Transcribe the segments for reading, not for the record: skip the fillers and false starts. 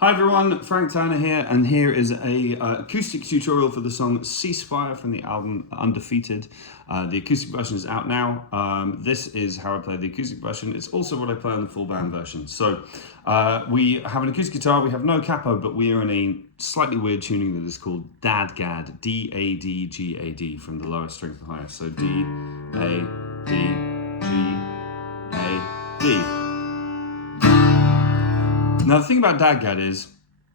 Hi everyone, Frank Turner here, and here is a acoustic tutorial for the song Ceasefire from the album Undefeated. The acoustic version is out now. This is how I play the acoustic version. It's also what I play on the full band version. So we have an acoustic guitar, we have no capo, but we are in a slightly weird tuning that is called Dadgad, D-A-D-G-A-D, from the lowest string to the highest. So D-A-D-G-A-D. Now the thing about Dadgad is,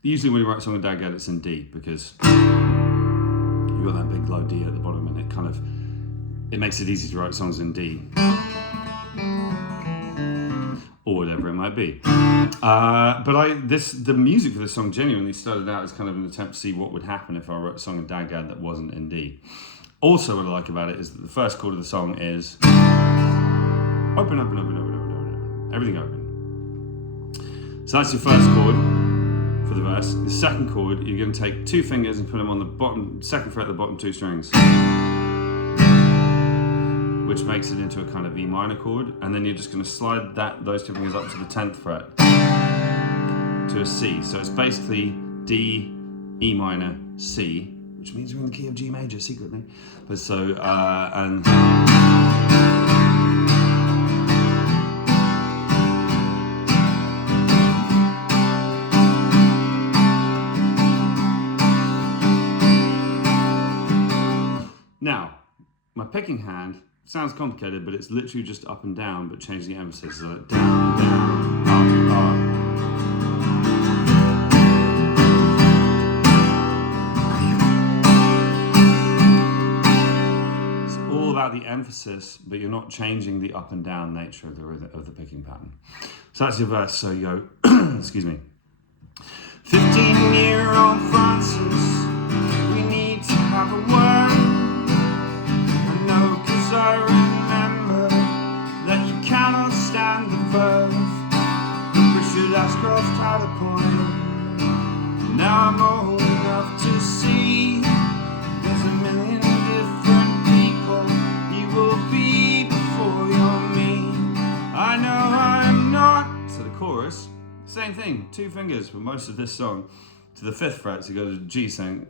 usually when you write a song with Dadgad it's in D, because you've got that big low D at the bottom and it makes it easy to write songs in D. Or whatever it might be. The music for this song genuinely started out as kind of an attempt to see what would happen if I wrote a song in Dadgad that wasn't in D. Also what I like about it is that the first chord of the song is open, open, open, open, open, open, everything open. So that's your first chord for the verse. The second chord, you're going to take two fingers and put them on the bottom, second fret of the bottom two strings, which makes it into a kind of E minor chord, and then you're just going to slide those two fingers up to the 10th fret to a C. So it's basically D, E minor, C, which means you're in the key of G major secretly. But so, and now, my picking hand sounds complicated, but it's literally just up and down, but changing the emphasis. So down, down, up, up. It's all about the emphasis, but you're not changing the up and down nature of the picking pattern. So that's your verse. So you go, excuse me. 15-year-old Francis, we need to have a word. I remember that you cannot stand the verve. Richard Ashcroft had a point. Now I'm old enough to see there's a million different people you will be before you're me. I know I'm not. So the chorus, same thing, two fingers for most of this song. To the 5th fret to go to G chord.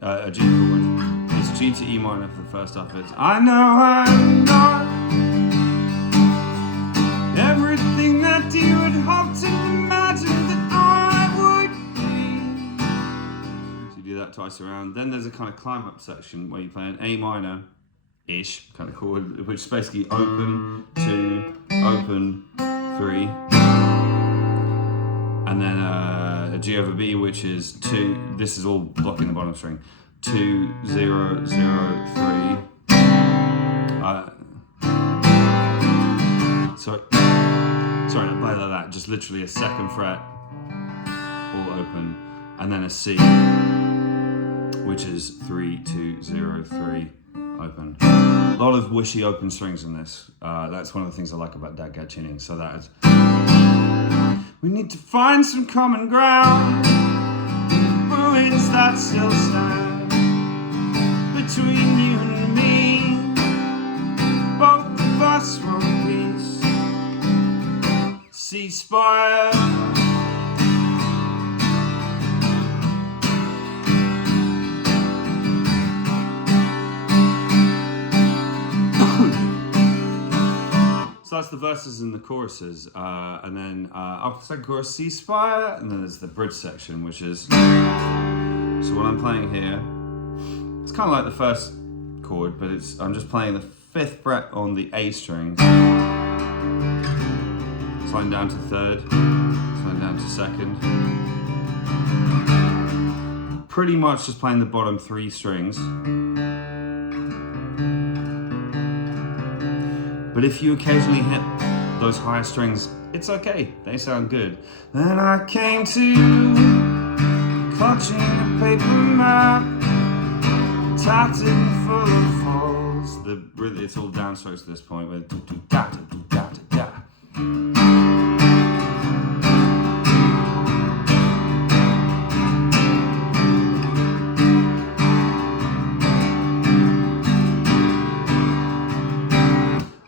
It's G to E minor for the first half of it. I know I'm not everything that you would hope to imagine that I would be. So you do that twice around. Then there's a kind of climb up section where you play an A minor-ish kind of chord, which is basically open, 2, open, 3. And then a G over B, which is 2. This is all blocking the bottom string. 2, 0, 0, 3. Sorry, to play like that. Just literally a 2nd fret, all open, and then a C, which is 3, 2, 0, 3, open. A lot of wishy open strings in this. That's one of the things I like about Dadgad tuning. So that is. We need to find some common ground, ruins that still stand between you and me. Both of us want peace. Ceasefire. So that's the verses and the choruses, and then after the second chorus, Ceasefire, and then there's the bridge section, which is, so what I'm playing here, it's kind of like the first chord, but I'm just playing the 5th fret on the A string, sliding down to 3rd, sliding down to 2nd, pretty much just playing the bottom 3 strings. But if you occasionally hit those higher strings, it's okay, they sound good. Then I came to clutching a paper map, tattered and full of falls. It's all downstrokes at this point, with da da da da da.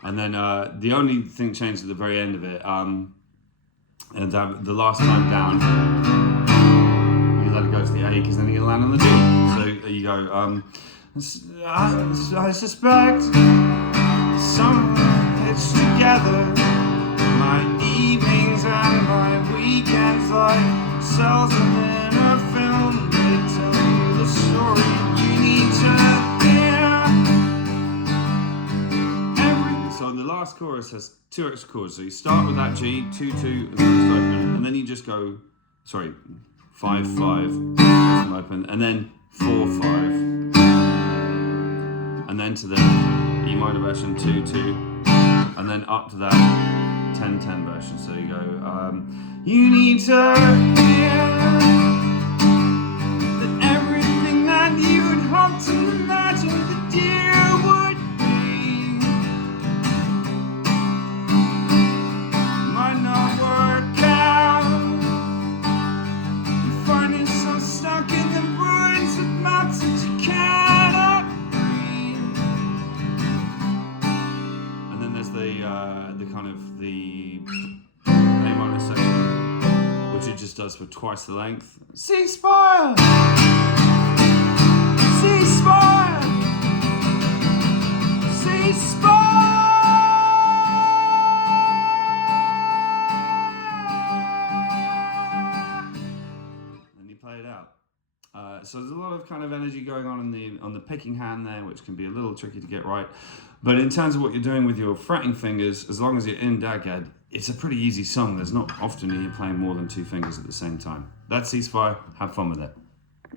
And then the only thing changed at the very end of it, and the last time down, go, I suspect some hitched together my evenings and my weekends like cells in a film. They tell you the story you need to hear. So the last chorus has 2 extra chords. So you start with that G, 2, 2, and then you just go, 5, 5, open, and then 4, 5, and then to the E minor version 2, 2, and then up to that 10, 10 version. So you go, you need to hear that everything that you would hope to imagine the dear would be might not work out. You're finding some stuck in the ruins with mountains you cannot breathe. And then there's the kind of the A minor section, which it just does for twice the length. Ceasefire! Ceasefire! Ceasefire! And you play it out. So there's a lot of kind of energy going on on the picking hand there, which can be a little tricky to get right. But in terms of what you're doing with your fretting fingers, as long as you're in Dagad, it's a pretty easy song. There's not often you're playing more than 2 fingers at the same time. That's Ceasefire. Have fun with it.